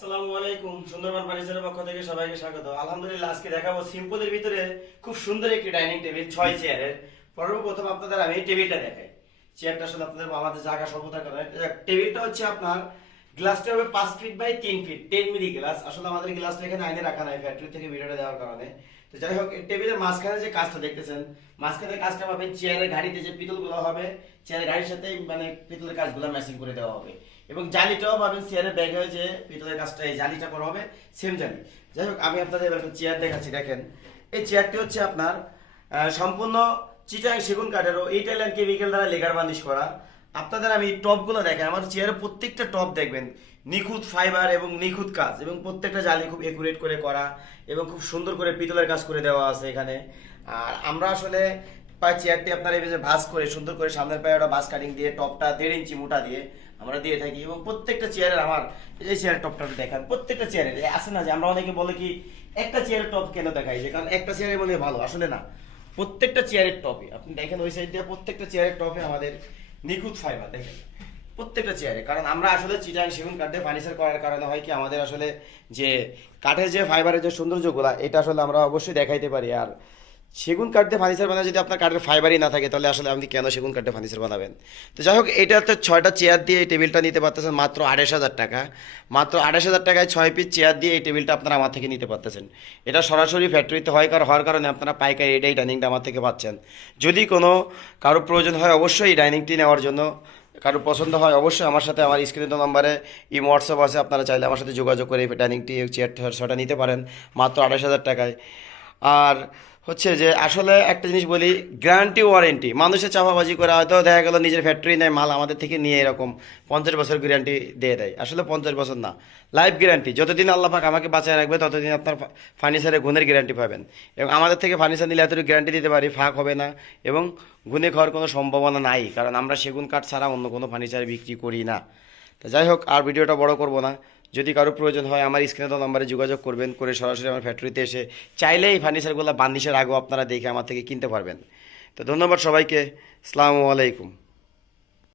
আসসালামু আলাইকুম, সুন্দরবন ফার্নিচারের পক্ষ থেকে সবাইকে স্বাগত। আলহামদুলিল্লাহ, আজকে দেখাবো সিম্পলের ভিতরে খুব সুন্দর একটি ডাইনিং টেবিল, ছয় চেয়ারের। সর্বপ্রথম আপনাদের আমি টেবিলটা দেখাই। চেয়ারটা শুধু আপনাদের আমাদের জায়গা স্বল্পতার কারণে টেবিলটা হচ্ছে আপনার গ্লাসটা হবে পাঁচ ফিট বাই তিন ফিট টেন মিলি গ্লাস আসলে আমাদের গ্লাসটা এখানে আইনে রাখা নাই ফ্যাক্টরি থেকে ভিডিওটা দেওয়ার কারণে। তো যাই হোক টেবিলের মাঝখানে যে কাজটা দেখতেছেন, মাঝখানে কাজটা পাবেন চেয়ারের গাড়িতে যে পিতলগুলো হবে চেয়ারের গাড়ির সাথে মানে পিতলের কাজগুলো ম্যাচিং করে দেওয়া হবে। এবং জালিটাও পাবেন চেয়ারের ব্যাগে যে পিতলের কাজটা, এই জালিটা করা হবে সেম জালি। যাই হোক, আমি আপনাদের এবার চেয়ার দেখাচ্ছি, দেখেন। এই চেয়ারটি হচ্ছে আপনার সম্পূর্ণ চিটাং সেগুন কাঠের ও ইটালিয়ান কেমিক্যাল দ্বারা লেগার বার্নিশ করা। আপনাদের আমি টপগুলো দেখেন, আমার চেয়ারের প্রত্যেকটা টপ দেখবেন। নিখুঁত ফাইবার এবং নিখুঁত কাজ, এবং প্রত্যেকটা জালি খুব একুরেট করে করা, এবং খুব সুন্দর করে পিতলের কাজ করে দেওয়া আছে এখানে। আর আমরা আসলে পায়ে চেয়ারটি আপনার এই যে ভাঁজ করে, সুন্দর করে সামনের পায়ে ওটা ভাঁজ কাটিং দিয়ে, টপটা দেড় ইঞ্চি মোটা দিয়ে আমরা দিয়ে থাকি, এবং প্রত্যেকটা চেয়ারের আমার এই চেয়ারের টপটা দেখান, প্রত্যেকটা চেয়ারের আসে না যে আমরা অনেকে বলে কি, একটা চেয়ারের টপ কেন দেখাই যে? কারণ একটা চেয়ারের মধ্যে ভালো, আসলে না। প্রত্যেকটা চেয়ারের টপে আপনি দেখেন ওই সাইড দিয়ে প্রত্যেকটা চেয়ারের টপে আমাদের নিখুঁত ফাইবার দেখেন। প্রত্যেকটা চেয়ারে কারণ আমরা আসলে চিটাং সেগুন কাঠে ফার্নিচার করার কারণে হয় কি, আমাদের আসলে যে কাঠের যে ফাইবারের যে সৌন্দর্যগুলা, এটা আসলে আমরা অবশ্যই দেখাইতে পারি। আর সেগুন কাঠ দিয়ে ফার্নিচার বানায় যদি আপনার কাঠের ফাইবারই না থাকে, তাহলে আসলে আপনি কেন সেগুন কাঠে ফার্নিচার বানাবেন? তো যাই হোক, এটা তো ছয়টা চেয়ার দিয়ে এই টেবিলটা নিতে পারতেছেন মাত্র আড়াইশ হাজার টাকা। মাত্র আড়াইশ হাজার টাকায় ছয় পিস চেয়ার দিয়ে এই টেবিলটা আপনারা আমার থেকে নিতে পারতেছেন। এটা সরাসরি ফ্যাক্টরিতে হয় কার হওয়ার কারণে আপনারা পাইকারি এটাই ডাইনিংটা আমার থেকে পাচ্ছেন। যদি কোনো কারও প্রয়োজন হয়, অবশ্যই এই ডাইনিংটি নেওয়ার জন্য। কারও পছন্দ হয়, অবশ্যই আমার সাথে আমার স্ক্রিন নম্বরে এই হোয়াটসঅ্যাপ আছে, আপনারা চাইলে আমার সাথে যোগাযোগ করে এই ডাইনিংটি চেয়ার ছটা নিতে পারেন। মাত্র আড়াইশ হাজার টাকায়। আর হচ্ছে যে আসলে একটা জিনিস বলি গ্যারান্টি ওয়ারেন্টি মানুষের চাপাবাজি করে হয়তো দেখা গেল নিজের ফ্যাক্টরি নেয়, মাল আমাদের থেকে নিয়ে এরকম পঞ্চাশ বছর গ্যারান্টি দিয়ে দেয়। আসলে পঞ্চাশ বছর না লাইফ গ্যারান্টি যতদিন আল্লাহ পাক আমাকে বাঁচায় রাখবে, ততদিন আপনার ফার্নিচারের গুণের গ্যারান্টি পাবেন। এবং আমাদের থেকে ফার্নিচার নিলে এতটুকু গ্যারান্টি দিতে পারি, ফাঁক হবে না, এবং গুণে খাওয়ার কোনো সম্ভাবনা নাই, কারণ আমরা সেগুন কাঠ ছাড়া অন্য কোনো ফার্নিচার বিক্রি করি না। তো যাই হোক, আর ভিডিওটা বড় করব না। যদি কারও প্রয়োজন হয়, আমার স্ক্রিনে তো নাম্বারে যোগাযোগ করবেন, করে সরাসরি আমার ফ্যাক্টরিতে এসে চাইলে এই ফার্নিচারগুলো বান্দিশের আগেও আপনারা দেখে আমার থেকে কিনতে পারবেন। তো ধন্যবাদ সবাইকে। আসসালামু আলাইকুম।